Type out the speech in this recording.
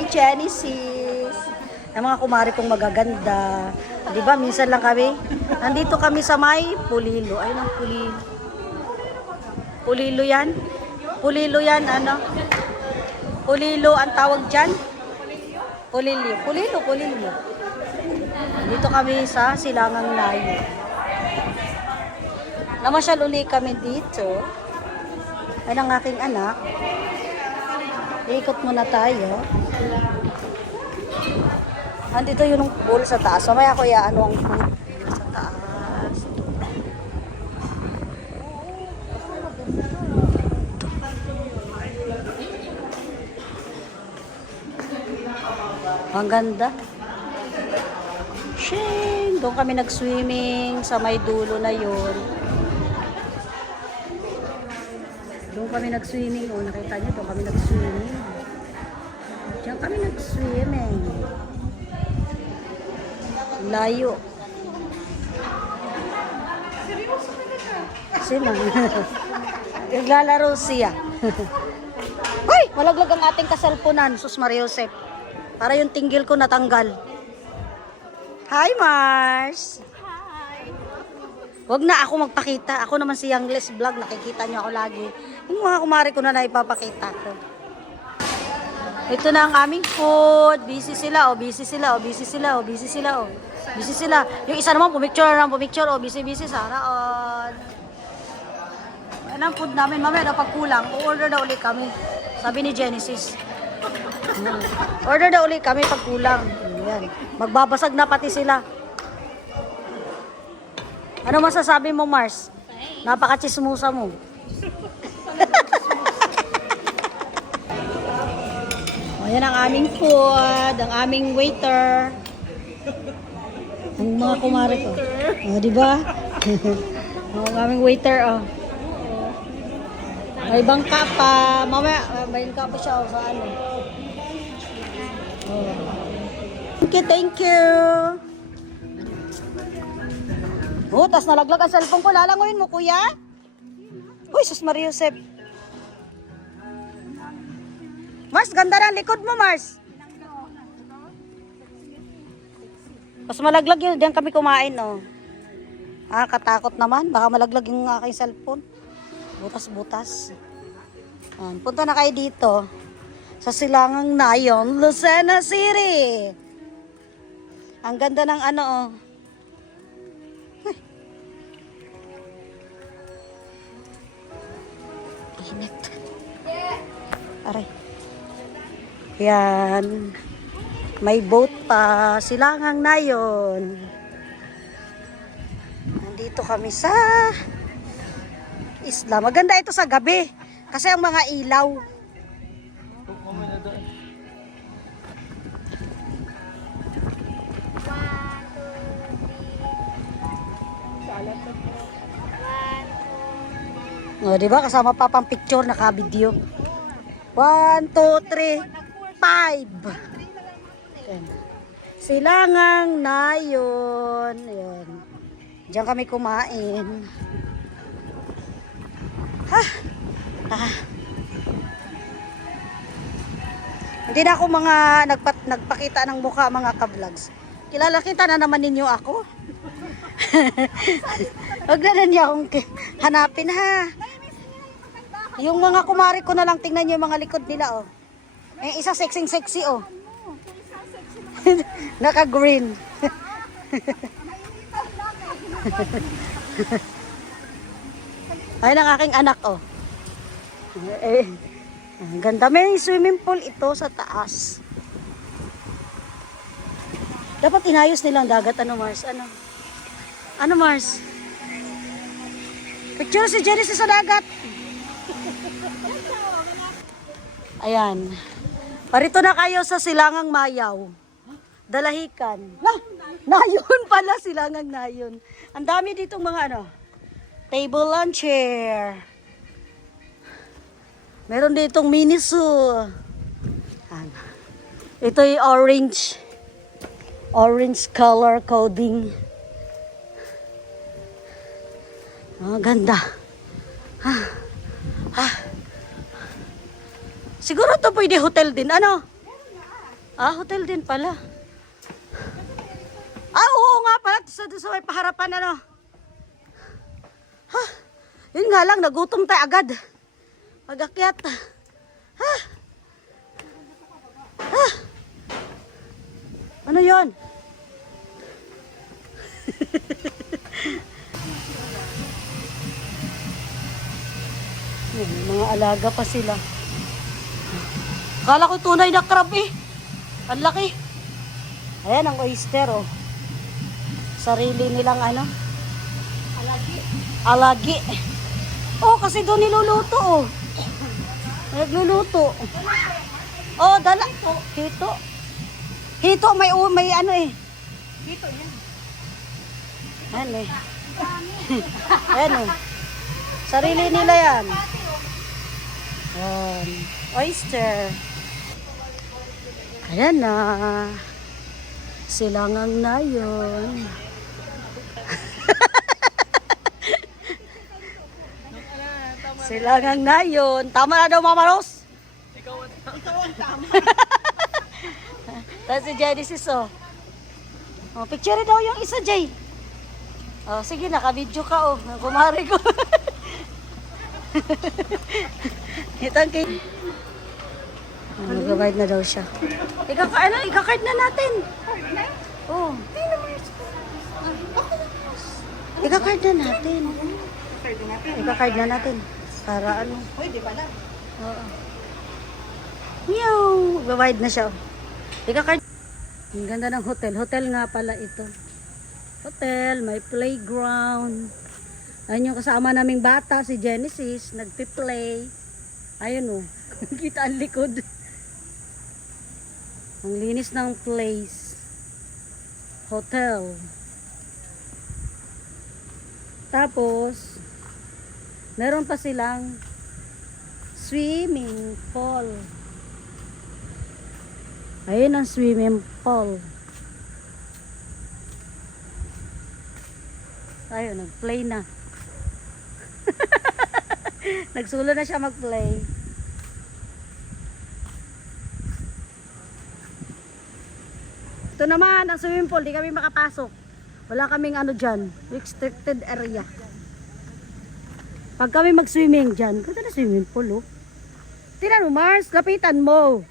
Hi, Genesis. Ang mga kumari kong magaganda. Di ba, minsan lang kami. Nandito kami sa may Pulilo. Ayun ang Pulilo. Pulilo yan. Pulilo yan, ano? Pulilo ang tawag dyan. Pulilo. Pulilo, Pulilo. Dito kami sa Silangang Nayo. Namasyal uli kami dito. Ay ng aking anak. Ikot muna tayo. Andito yung pool sa taas. Mamaya ko ano ang pool sa taas. Ang ganda. Shing! Doon kami nag-swimming sa may dulo na yun. Doon kami nag-swimming. O, nakita niyo, doon kami nag-swimming. Diyan kami nag-swimming. Layo. Sino? Naglalaro siya. Hoy! Malaglag ang ating kasalpunan, Sus Maria Josep. Para yung tinggil ko natanggal. Hi, Mars! Hi! Huwag na ako magpakita. Ako naman si Youngless Vlog. Nakikita niyo ako lagi. Yung mga kumari ko na ipapakita ko. Ito na ang aming food. Busy sila, busy sila, busy sila, busy sila, busy sila. Yung isa naman, pumicture, busy, sana on. Yan ang food namin. Mamaya daw pag kulang, order na ulit kami. Sabi ni Genesis. Order na ulit kami pag kulang. Yan. Magbabasag na pati sila. Ano masasabi mo, Mars? Napaka-chismusa mo. Ayan ang aming food, ang aming waiter. Ang mga kumare ko. Oh, di ba? Ang aming waiter, oh. May bangka pa. Mamaya, may bangka pa siya, sa ano. Oh. Thank you. Oh, tas nalaglag ang cellphone ko. Lalangoyin mo, kuya. Uy, Sus Maria Josep. Mars, ganda na ang likod mo, Mars. Tapos malaglag yun. Diyan kami kumain, oh. Ah, katakot naman. Baka malaglag yung aking cellphone. Butas-butas. Punta na kayo dito. Sa Silangang Nayon, Lucena City. Ang ganda ng ano, oh. Ay. Init. Aray. Yan. May boat pa. Silangang Nayon. Nandito kami sa isla. Maganda ito sa gabi. Kasi ang mga ilaw. O, diba? Kasama pa pang picture, naka-video. 1, 2, 3, 5. Silangang Nayon. Ayan. Diyan kami kumain. Ha? Hindi na ako mga nagpakita ng mukha mga ka-vlogs. Kilala kita na naman ninyo ako. Huwag na niya akong hanapin, ha. Yung mga kumari ko na lang, tingnan nyo yung mga likod nila, oh. May isa sexy, oh. Naka-green. Ayun ang aking anak, oh. Ang ganda. May swimming pool ito sa taas. Dapat inayos nilang dagat. Ano, Mars? Ano, Mars? Picture si Genesis sa dagat. Ayan. Parito na kayo sa Silangang Mayaw. Dalahican. Nayon pala, Silangang Nayon. Ang dami ditong mga table and chair. Meron ditong mini zoo. Ito yung orange. Orange color coding. Ganda. Siguro to pwede hotel din. Ano? Ah, hotel din pala. Ah, oo nga pala. Sa may paharapan ano. Ha? Yun nga lang, nagutom tayo agad. Pag-akyat. Ha? Ha? Ano yun? May mga alaga pa sila. Akala ko tunay na crab eh. Ang laki. Ayan ang oyster oh. Sarili nilang ano? Alagi. Alagi. Oh, kasi doon niluluto oh. Nagluluto. Oh, dala. Hito. Hito may ano eh. Dito yan. Ayan eh. Ayan oh. Sarili nila yan. Oyster. Ayan na. Silangang na yun. Silangang na yun. Tama na daw, Mama Rose. Ikaw ang tama. Tapos si Genesis, oh. Oh, picture daw yung isa, Jay. Oh, sige, naka-video ka, oh. Kumari ko. Itang kay... Nag-abide na daw siya. Ika-card na natin. Oh. Ika-card na natin. Ika-card na natin. Para ano. Pwede pala. Oo. Meow. Nag-abide na siya. Ika-card. Ang ganda ng hotel. Hotel nga pala ito. Hotel. May playground. Ayun yung kasama naming bata, si Genesis. Nagpi-play. Ayun oh. Kita ang likod. Ang linis ng place. Hotel. Tapos, meron pa silang swimming pool. Ayun ang swimming pool. Ayun, nag-play na. Nagsulo na siya mag-play. Ito naman, ang swimming pool, di kami makapasok. Wala kaming ano dyan, restricted area. Pag kami mag-swimming dyan, ganda na swimming pool, oh. Tingnan mo, Mars, lapitan mo.